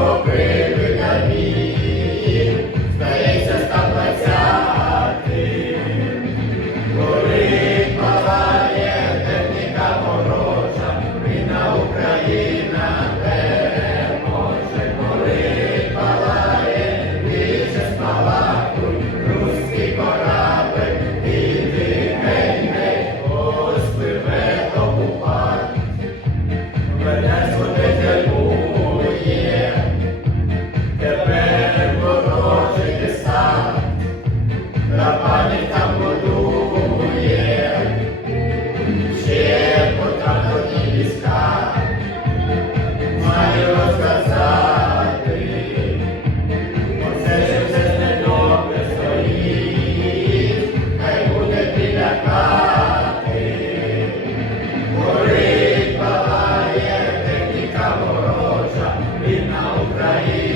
Senhor. Israel.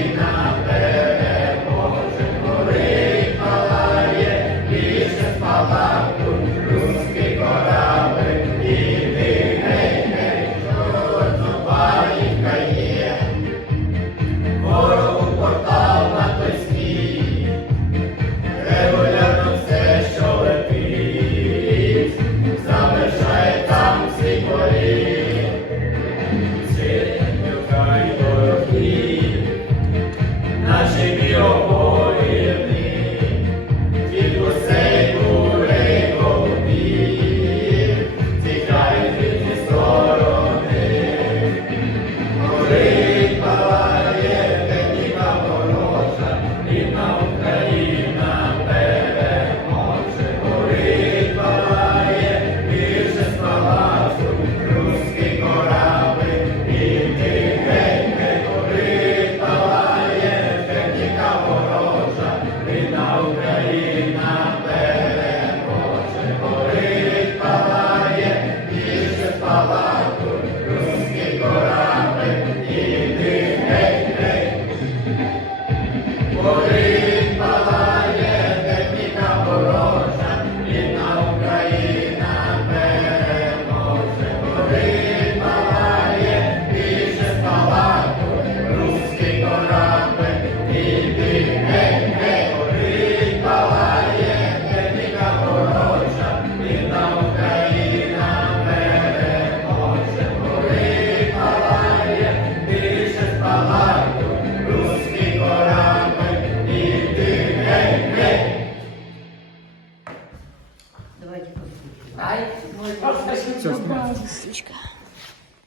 річка.